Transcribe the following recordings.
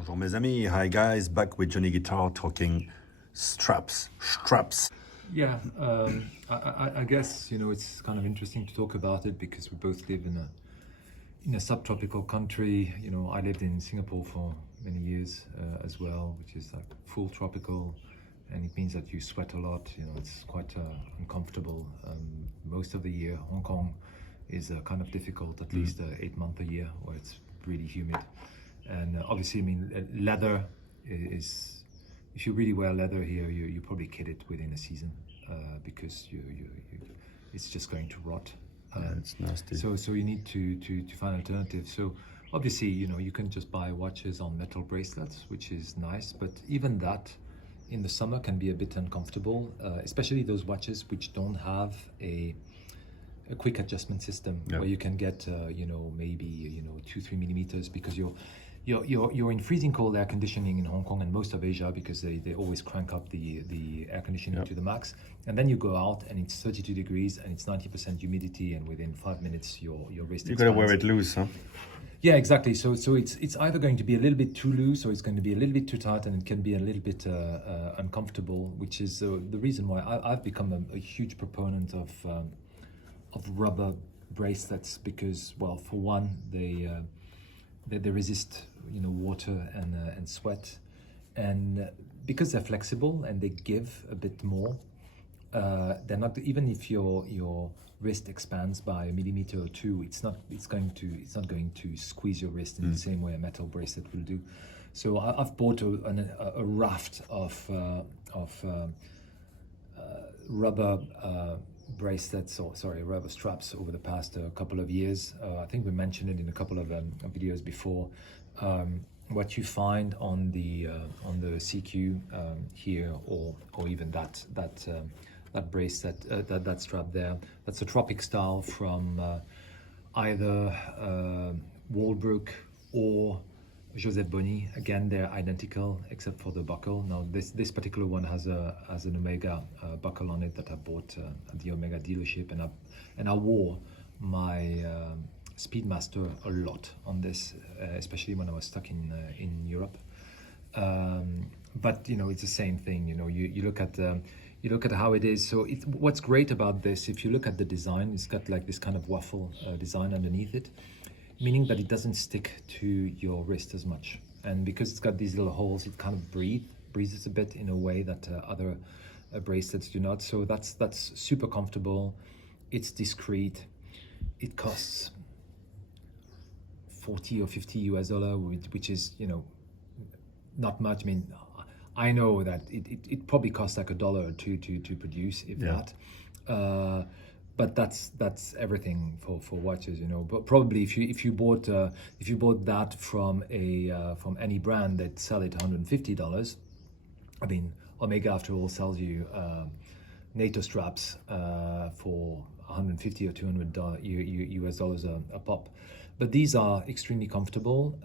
Bonjour mes amis, hi guys, back with JohnnyGuitar talking straps. Yeah, I guess it's kind of interesting to talk about it because we both live in a subtropical country. I lived in Singapore for many years as well, which is like full tropical, and it means that you sweat a lot. It's quite uncomfortable most of the year. Hong Kong is kind of difficult, at least 8 months a year, where it's really humid. And obviously, I mean, leather is. If you really wear leather here, you probably kid it within a season because it's just going to rot. It's nasty. So you need to find alternatives. So obviously, you can just buy watches on metal bracelets, which is nice. But even that, in the summer, can be a bit uncomfortable, especially those watches which don't have a quick adjustment system where you can get maybe 2-3 millimeters because you're in freezing cold air conditioning in Hong Kong and most of Asia because they always crank up the air conditioning to the max, and then you go out and it's 32 degrees and it's 90% humidity, and within 5 minutes your wrist You gotta wear it loose, huh? Yeah, exactly. So it's either going to be a little bit too loose or it's going to be a little bit too tight, and it can be a little bit uncomfortable, which is the reason why I've become a huge proponent of rubber bracelets because, well, for one, they resist water and sweat, and because they're flexible and they give a bit more, they're not, even if your wrist expands by a millimeter or two, it's not going to squeeze your wrist in the same way a metal bracelet will do. So I've bought a raft of rubber bracelets, rubber straps over the past couple of years. I think we mentioned it in a couple of videos before. What you find on the CQ here, or even that bracelet, that strap there, that's a tropic style from either Wolbrook or Joseph Bonny. Again, they're identical except for the buckle. Now this particular one has an Omega buckle on it that I bought at the Omega dealership, and I wore my Speedmaster a lot on this, especially when I was stuck in Europe. But it's the same thing. You look at how it is. So what's great about this, if you look at the design, it's got like this kind of waffle design underneath it, meaning that it doesn't stick to your wrist as much. And because it's got these little holes, it kind of breathes a bit in a way that other bracelets do not. So that's super comfortable. It's discreet. It costs $40 or $50 which is not much. I mean, I know that it probably costs like $1 or $2 to produce, if that. But that's everything for watches, But probably if you bought that from any brand, they'd sell it $150. I mean, Omega, after all, sells you NATO straps for $150 or $200 US dollars a pop. But these are extremely comfortable.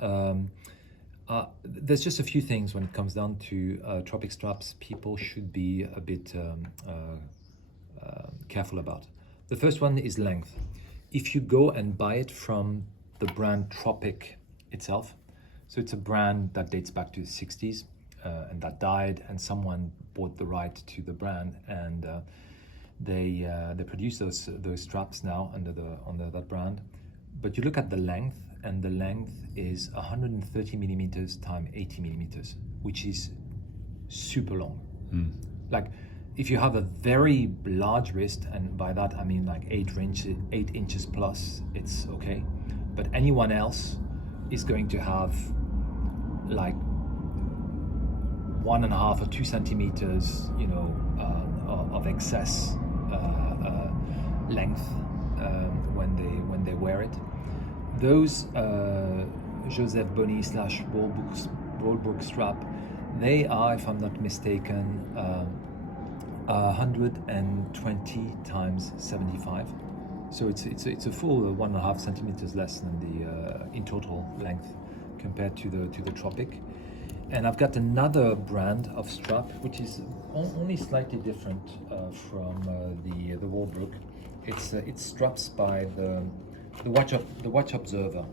There's just a few things when it comes down to tropic straps people should be a bit careful about. The first one is length. If you go and buy it from the brand Tropic itself, so it's a brand that dates back to the 60s and that died, and someone bought the right to the brand, and they produce those straps now under that brand. But you look at the length, and the length is 130 millimeters times 80 millimeters, which is super long. Like, if you have a very large wrist, and by that I mean like 8 inches plus, it's okay. But anyone else is going to have like 1.5 or 2 centimeters, of excess length when they wear it. Those Joseph Bonny / Wolbrook strap, they are, if I'm not mistaken, 120 times 75. So it's a full 1.5 centimeters less than the in total length compared to the Tropic. And I've got another brand of strap which is only slightly different from the Wolbrook. It's straps by the Watch Observer.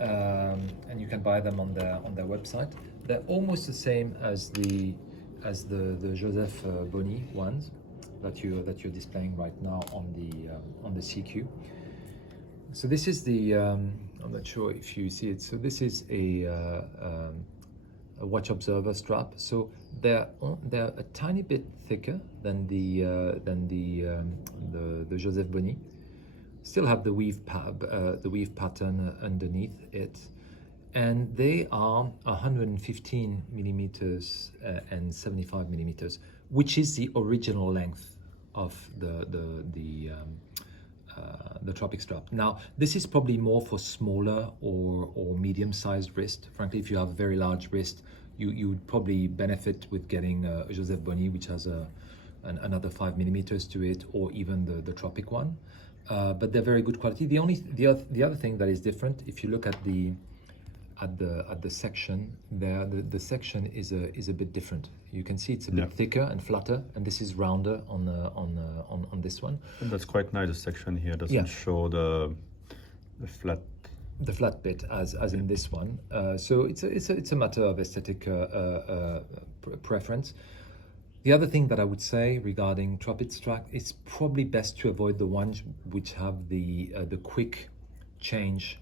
and you can buy them on their website. They're almost the same as the Joseph Bonny ones that you're displaying right now on the CQ. So this is the I'm not sure if you see it. So this is a watch observer strap. So they're a tiny bit thicker than the Joseph Bonny. Still have the weave pattern underneath it, and they are 115 millimeters and 75 millimeters, which is the original length of the Tropic strap. Now, this is probably more for smaller or medium-sized wrist. Frankly, if you have a very large wrist, you would probably benefit with getting a Joseph Bonny, which has another 5 millimeters to it, or even the Tropic one. But they're very good quality. The other thing that is different, if you look at the section there, the section is a bit different. You can see it's a bit thicker and flatter, and this is rounder on this one. And that's quite nice. The section here doesn't show the flat bit as in this one. So it's a matter of aesthetic preference. The other thing that I would say regarding Tropic strap, it's probably best to avoid the ones which have the quick change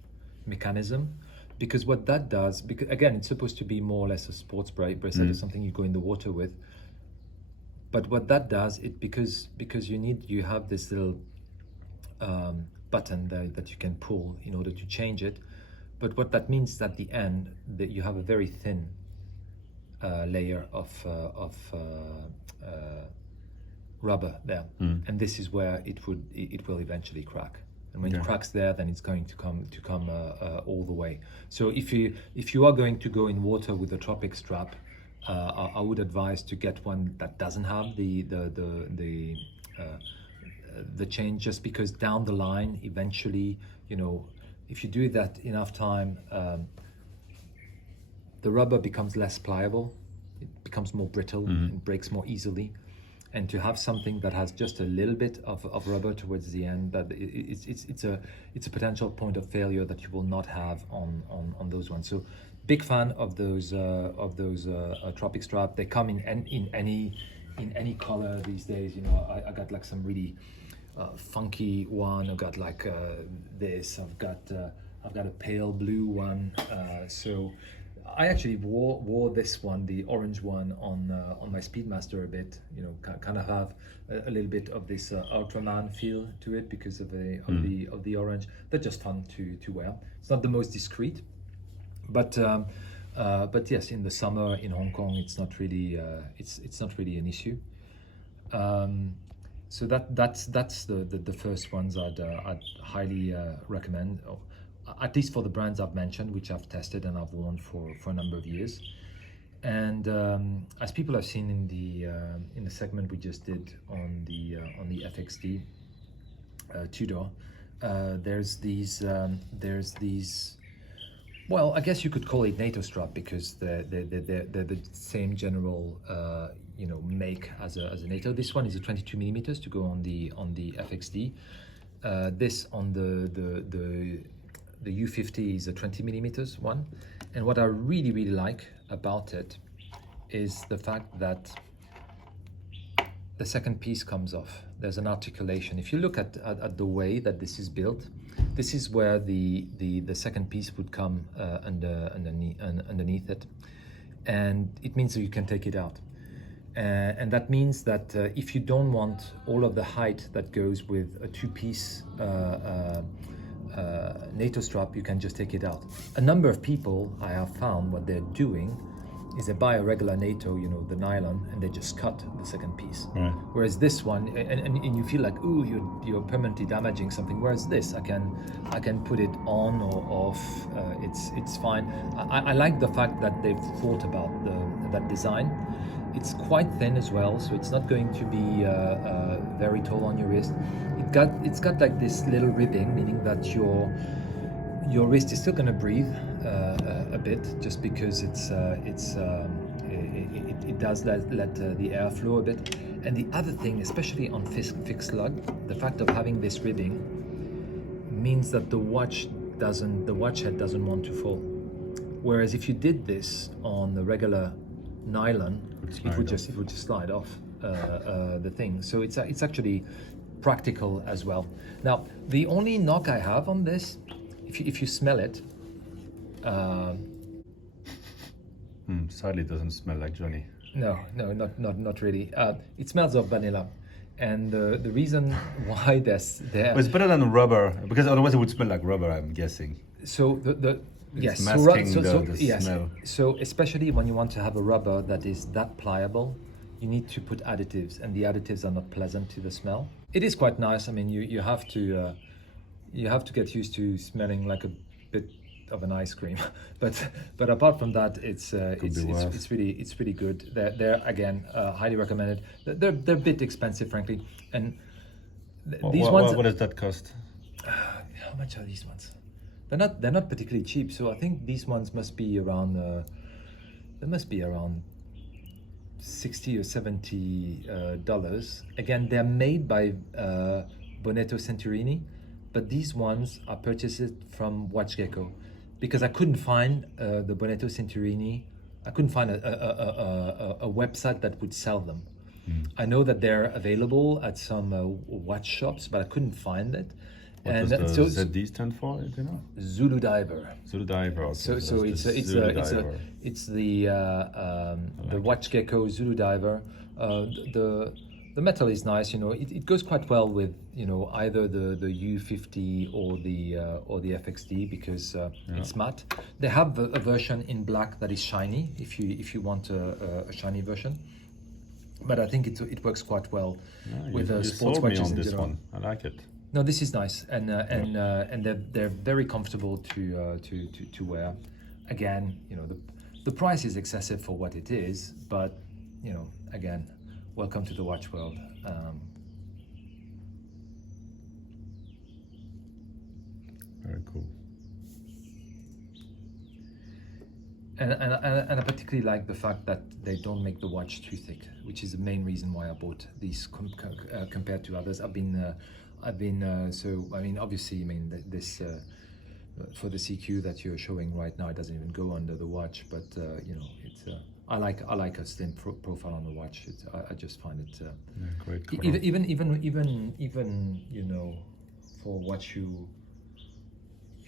mechanism, because what that does, because again, it's supposed to be more or less a sports bracelet or something you go in the water with. But what that does, because you have this little button there that you can pull in order to change it. But what that means is at the end that you have a very thin layer of rubber there, and this is where it will eventually crack. And when it cracks there, then it's going to come all the way. So if you are going to go in water with a Tropic strap, I would advise to get one that doesn't have the change, just because down the line, eventually, if you do that enough time, the rubber becomes less pliable, it becomes more brittle, and breaks more easily. And to have something that has just a little bit of rubber towards the end, that it's a potential point of failure that you will not have on those ones. So big fan of those Tropic strap. They come in any color these days. I got like some really funky one. I've got like this. I've got a pale blue one. So I actually wore this one, the orange one, on my Speedmaster a bit. Kind of have a little bit of this Ultraman feel to it because of the orange. They're just fun to wear. It's not the most discreet, but yes, in the summer in Hong Kong, it's not really an issue. So that's the first ones I'd highly recommend. At least for the brands I've mentioned, which I've tested and I've worn for a number of years. And as people have seen in the segment we just did on the FXD Tudor, there's these well, I guess you could call it NATO strap, because they're the same general make as a NATO. This one is a 22 millimeters to go on the FXD. This on the U50 is a 20 millimeters one. And what I really like about it is the fact that the second piece comes off. There's an articulation. If you look at the way that this is built, this is where the second piece would come underneath it, and it means that you can take it out. And that means that if you don't want all of the height that goes with a two-piece NATO strap, you can just take it out. A number of people I have found, what they're doing is they buy a regular NATO, the nylon, and they just cut the second piece. Right. Whereas this one, and you feel like, ooh, you're permanently damaging something. Whereas this, I can put it on or off. It's fine. I like the fact that they've thought about that design. It's quite thin as well, so it's not going to be very tall on your wrist. It's got like this little ribbing, meaning that your wrist is still going to breathe a bit, just because it does let the air flow a bit. And the other thing, especially on fixed lug, the fact of having this ribbing means that the watch the watch head doesn't want to fall. Whereas if you did this on the regular nylon, it would just slide off the thing. So it's actually practical as well. Now the only knock I have on this, if you smell it, sadly it doesn't smell like Johnny. no, not really. It smells of vanilla, and the reason why there. But it's better than rubber, because otherwise it would smell like rubber, I'm guessing. So yes, masking the yes. smell. So especially when you want to have a rubber that is that pliable, you need to put additives, and the additives are not pleasant to the smell. It is quite nice. I mean, you have to get used to smelling like a bit of an ice cream, but apart from that, it's really good. They're again highly recommended. They're a bit expensive, frankly, and these ones. What does that cost? How much are these ones? They're not particularly cheap. So I think these ones must be around. They must be around $60 or $70. Again, they're made by Bonetto Centurini, but these ones I purchased it from Gecko because I couldn't find the Bonetto Centurini. I couldn't find a website that would sell them. I know that they're available at some watch shops, but I couldn't find it. What does the ZD stand for? Do you know? Zulu Diver. Zulu Diver. Okay. So it's the Watch Gecko Zulu Diver. The metal is nice. You know, it goes quite well with either the U50 or the FXD because it's matte. They have a version in black that is shiny if you want a shiny version. But I think it works quite well with sports watches in general. One. I like it. No, this is nice, and they're very comfortable to wear. Again, the price is excessive for what it is, but again, welcome to the watch world. Very cool. And I particularly like the fact that they don't make the watch too thick, which is the main reason why I bought these compared to others. I've been obviously, this for the CQ that you're showing right now, it doesn't even go under the watch, but I like a slim profile on the watch. I just find it great. Even for what you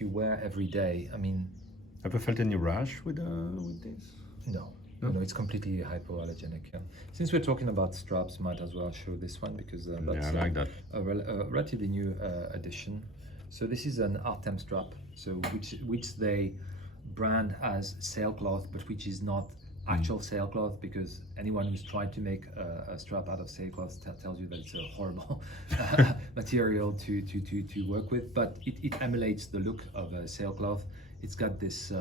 wear every day. I mean, ever felt any rash with this? No, it's completely hypoallergenic. Yeah. Since we're talking about straps, might as well show this one because that's I like that. A relatively new addition. So this is an Artem strap, so which they brand as sailcloth, but which is not actual sailcloth, because anyone who's tried to make a strap out of sailcloth tells you that it's a horrible material to work with. But it emulates the look of a sailcloth. It's got this,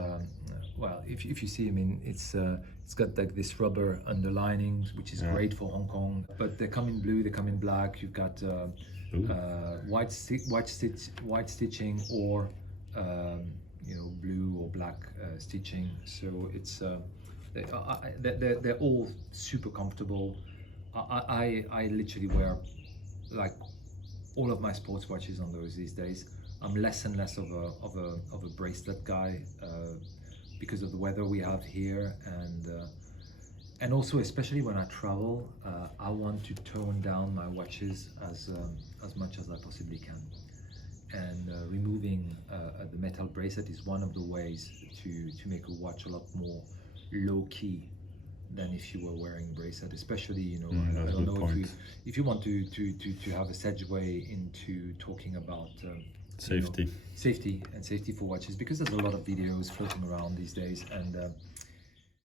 if you see, it's got like this rubber underlining, which is great for Hong Kong. But they come in blue, they come in black. You've got white stitching or blue or black stitching. So it's they're all super comfortable. I literally wear like all of my sports watches on those these days. I'm less and less of a bracelet guy because of the weather we have here, and also especially when I travel, I want to tone down my watches as much as I possibly can. And removing the metal bracelet is one of the ways to make a watch a lot more low key than if you were wearing a bracelet. Especially, I don't know if you want to have a segue into talking about safety for watches, because there's a lot of videos floating around these days, and